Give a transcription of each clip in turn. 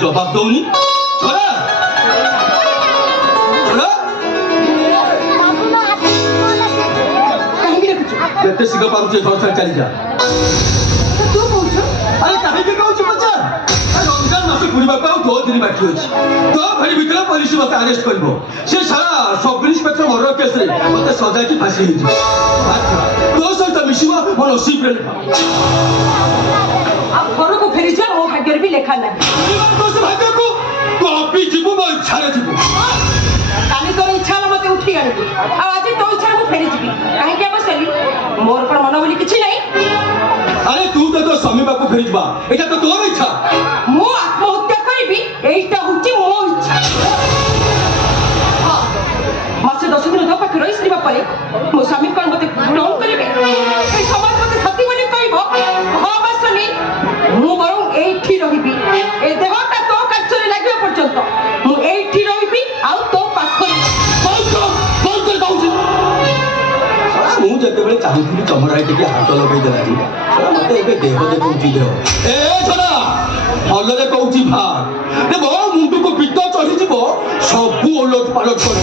जवाब दौनी शीघ्र पार्चे घर छाड़ चली जा तू कौन अरे कहीं कहूँ पचार रमजान मास बुड़वा को 2 दिन बाकी अच्छी तो भाई भीतर पुलिस मत अरेस्ट कर सारा सब इन्स्पेक्टर मर्डर केस मत सजा की फाँसी तो सहित मिसिव मो नसीब घर को फेरी जा मो भाग्य भी लेखा ना भाग्य को तू अभी जीवु मो इच्छा जीवु काली तोर इच्छा मत उठी आनी आज तो इच्छा मु फेरी जीवी कहीं बसली मोर पर मन बोली किछि नहीं अरे तू तो स्वामी बापू फेरी जा एटा तो तोर इच्छा मु आत्महत्या करिबी एटा हुची मो इच्छा मासे 10 दिन पाखे रही सारा पर मो स्वामी कौन मत ग्रहण करेंगे समाज मत सती बोली कह हाँ बसनी मु बरং एठी रही ए देहटा तो कार्य लगे पर्यंत मु एठी रही आउ तो पाखरे मु जिते चाहूली चमड़ा टे हाथ लगे देलानी मत ए देह देखा देह ए छड़ा भलरे कहूँ भाग मो मुंड को पित्त चढ़ीज सबू ओलट पालट कर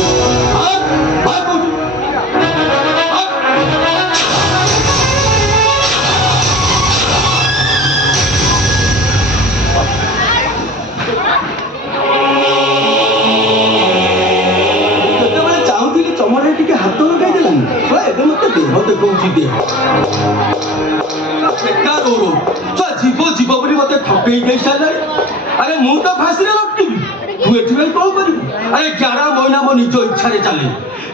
चाहूली चमड़ा टे हाथ लगे देलानी मत देह देखा देह जीव जीव बोली मत ठकई दे सारे अरे मु तो फाँसी लटकबी तू एथि कौन कर अरे 11 महीना मो निज इच्छा चले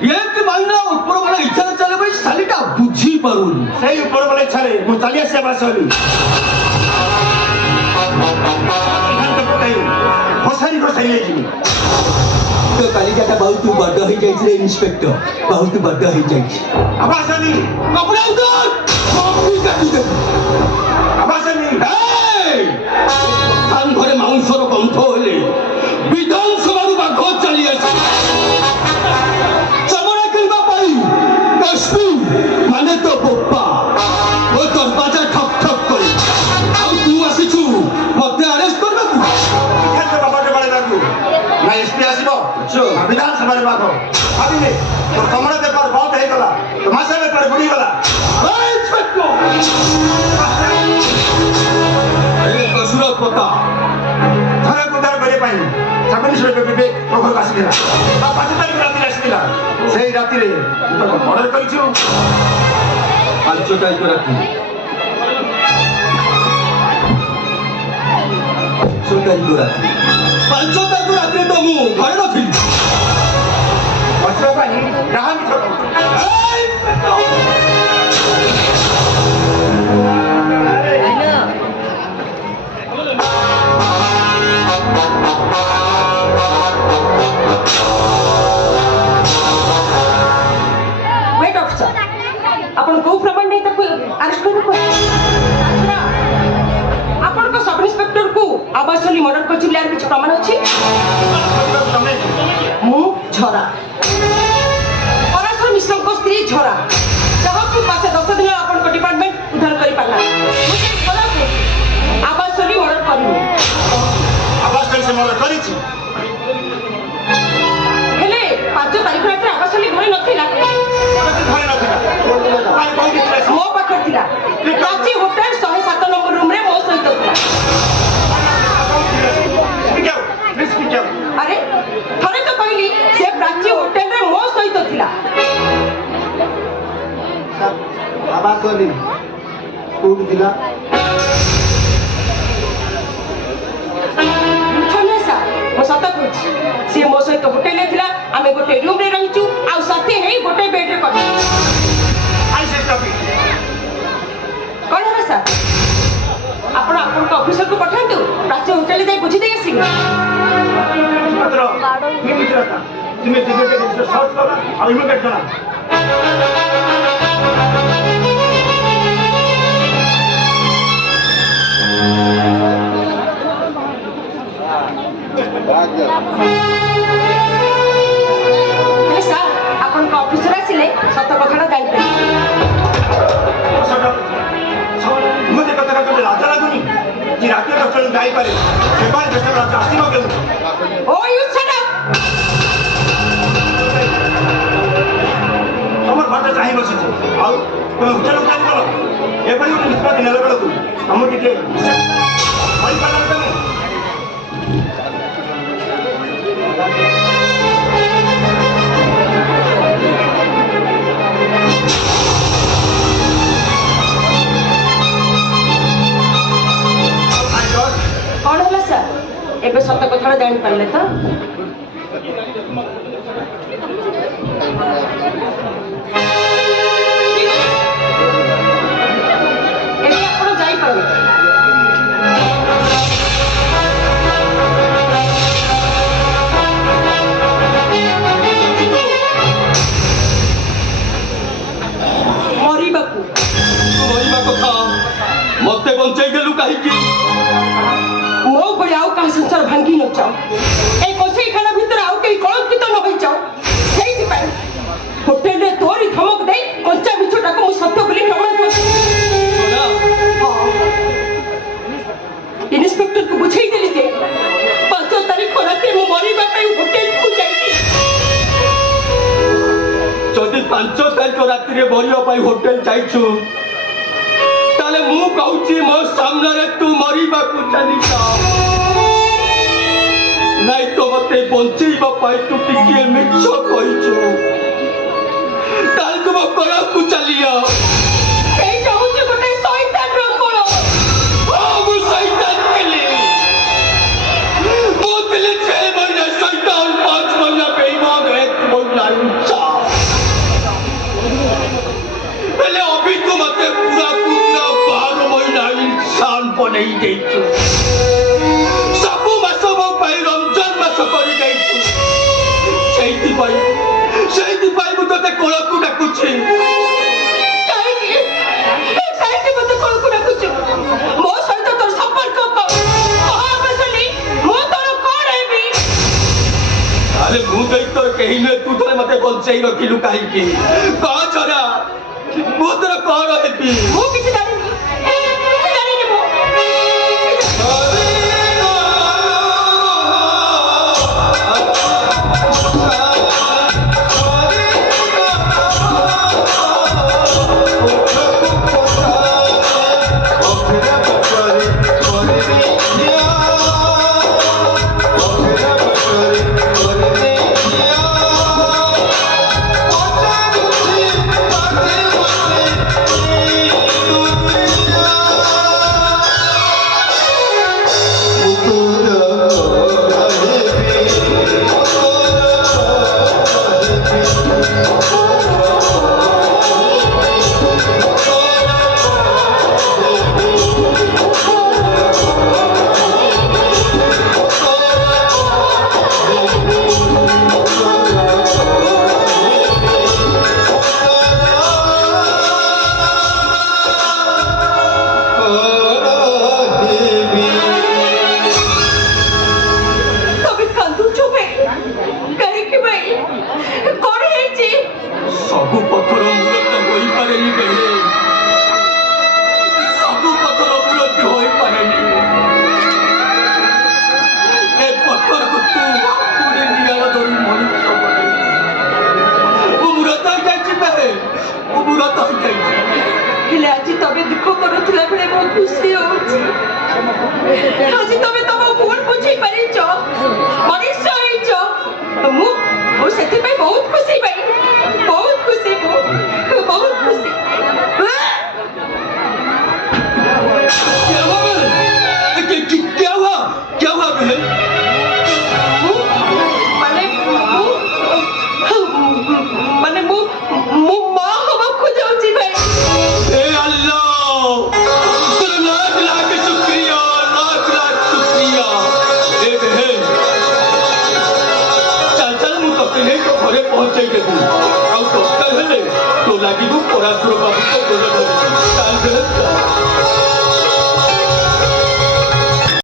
1 महीना ऊपर वाला इच्छा चले भाई सालीटा बुझी पारुनी सही ऊपर वाला इच्छा रे मु चली आसे बासली फसारी को सही लेजी तो कालिकाटा बहुत बड़ हो जाइए इंस्पेक्टर बहुत बड़ हो जाइए आबासली कपड़ा उतार आबासली धान घरे मांसर गंध हेले विधानसभा बाघ चली आसे चमड़ा किणवा एसपी माने तो बोपा वो दरवाजा ठक ठक कर तू आसीचु मत अरेस्ट कर ना एसपी आसो विधानसभा बाघ भाविले तो कमरा बेपार बहुत हो गला तो मासा बेपार बुड़ी गला सुरत पता थाना उद्धार करे पाई सब इन्स्पेक्टर विवेक घर आसीला 5 तारिख राति आसीला सेही राति रे तो मर्डर करिछु 5 तारिख राति 5 तारिख राति तो मु घरे नथिली बच्चों का नहीं रहा भी छोड़ो वेट ऑफिसर अपन को प्रमाण नहीं तक अरेस्ट कर अपन को सब इंस्पेक्टर को आबासली मर्डर कर चिल्लार कुछ प्रमाण अछि मु झरा पराशर मिश्र को स्त्री झरा जहां को मासे 10 दिन अपन को डिपार्टमेंट उद्धार करि पाला मुझे भला आबासली मर्डर करिनु आबासली से मर्डर करिछि हेले 5 तारिख रात आबासली घरे नथिला मो पाखर थिला प्राची होटल 107 नंबर रूम रे मो सहित थिला अरे थरे तो कहली से प्राची होटल रे मो सहित थिला आबासली कोड दिला छने सा मो सत कुछ से मो सहित होटल रे थिला आमे गोटे रूम रे रहिचू आ साथे हेई गोटे बेड रे कर आई से टॉपिक कौन है सर आपण आपण को ऑफिसर को पठांतु प्राची होटल जाई बुझी दे आसी पत्र ये विचार था तुम्हें सिगरेट के सर्च करा और इमिडिएट करा सर आपण को ऑफिसर आसिले सत कथाटा जाई मुझे कथा का राजा लागू ଯଦି ରାତି ଡକ୍ଟର ଯାଇପାରେ ସେମାନେ ଯେତେବେଳେ ଆସିବ କେମିତି Oh, you shut up! ତମର ଭାତ ଚାହିଁ ବସିଛି ଆଉ ତମେ ହୋଟେଲ କାମ କର ଏଭଳି ଗୋଟେ ନିଷ୍ପତ୍ତି ନେଲା ବେଳକୁ ତମକୁ ଟିକେ କରିପାରିଲ ତମେ କଣ ହେଲା ସାର୍ ଏବେ ସତ କଥାଟା ଜାଣିପାରିଲେ ତ ଏବେ ଆପଣ ଯାଇପାରନ୍ତି ମରିବାକୁ କହିବା କଥା ମତେ ବଞ୍ଚେଇ ଦେଲୁ କାହିଁକି ମୋ ଭଳି ଆଉ କାହା ସଂସାର ଭାଙ୍ଗି ନ ଯାଉ এই କଷେଇଖାନା ଭିତରେ ଆଉ କେହି କଳଙ୍କିତ ନ ହୋଇଯାଉ ସେଇଥିପାଇଁ ହୋଟେଲରେ ତୋରି ଧମକ ଦେଇ କଞ୍ଚା ମିଛଟାକୁ ମୁଁ ସତ୍ୟ ବୋଲି ପ୍ରମାଣ କରିଛି ଇନ୍ସପେକ୍ଟରକୁ ବୁଝେଇ ଦେଲି ଯେ 5 ତାରିଖ ରାତିରେ ମୁଁ ମରିବା ପାଇଁ ହୋଟେଲକୁ ଯାଇଥିଲି ଯଦି 5 ତାରିଖ ରାତିରେ ମରିବା ପାଇଁ ହୋଟେଲ ଯାଇଛୁ ତାହେଲେ ମୁଁ କହୁଛି ମୋ ସାମ୍ନାରେ ତୁ ମରିବାକୁ ଚାଲିଛ ନାଇଁ ତ ମତେ ବଞ୍ଚେଇବା ପାଇଁ ତୁ ଟିକିଏ ମିଛ କହିଛୁ ତାହେଲେ ତୁ ମୋ କଳକୁ ଚାଲିଆ ସେଇଟା ହଉଛି ଗୋଟେ ଶୈତାନର କଳ ହଁ ମୁଁ ଶୈତାନ ଥିଲି ମୁଁ ଥିଲି 6 ମହିନା ଶୈତାନ 5 ମହିନା ବେଇମାନ 1 ମହିନା ଇଚ୍ଛା ହେଲେ ଅଭି ତୁ ମତେ ପୁରା 12 ମହିନା ଇନ୍ସାନ ବନେଇ ଦେଇଛୁ ସବୁ ମାସ ମୋ ପାଇଁ ରମଜାନ ମାସ କରି ଦେଇଛୁ ସେଇଥିପାଇଁ ମୁଁ ତତେ କୋଳକୁ ଡାକୁଛି କାହିଁକି ମତେ କଳକୁ ଡାକୁଛୁ ମୋ ସହିତ ତୋର ସମ୍ପର୍କ କହାବସଲି ମୁଁ ତୋର କଣ ହେବି ଆରେ ମୁଁ ତ ତୋର କେହି ନୁହେଁ ତୁ ଥରେ ମତେ ବଞ୍ଚେଇ ରଖିଲୁ କାହିଁକି କହ ଛଡ଼ା ମୁଁ ତୋର କଣ ହେବି ମୁଁ କିଛି ଜାଣିନି ମୁଁ ସବୁ ପଥର ମୂଳକ ହୋଇପାରେନି ବେଲେ ସବୁ ପଥର ମୂଳକ ହୋଇପାରେନି ଏ ପଥରକୁ ତୁ ହାତୁରେ ନିଆଳ ଧରି ମଣିଷ ମୁଁ ମୁରତ ହେଇଯାଇଛି ବେଲେ ମୁଁ ମୁରତ ହେଇଯାଇଛି ହେଲେ ଆଜି ତମେ ଦୁଃଖ କରୁଥିଲା ବେଳେ ମୁଁ ଖୁସି ହଉଛି ଆଜି ତମେ ତମ ଭୁଲ ବୁଝି ପାରିଛ ମଣିଷ ହେଇଛ ମୁଁ ସେଥିପାଇଁ ବହୁତ ଖୁସି ଭାଇ बहुत खुशी क्या हुआ बहन माने मु मां हवा जाऊची भाई ए अल्लाह तेरा लाख लाख शुक्रिया ए बहन चल चल मुझे तो घरे पहुंचे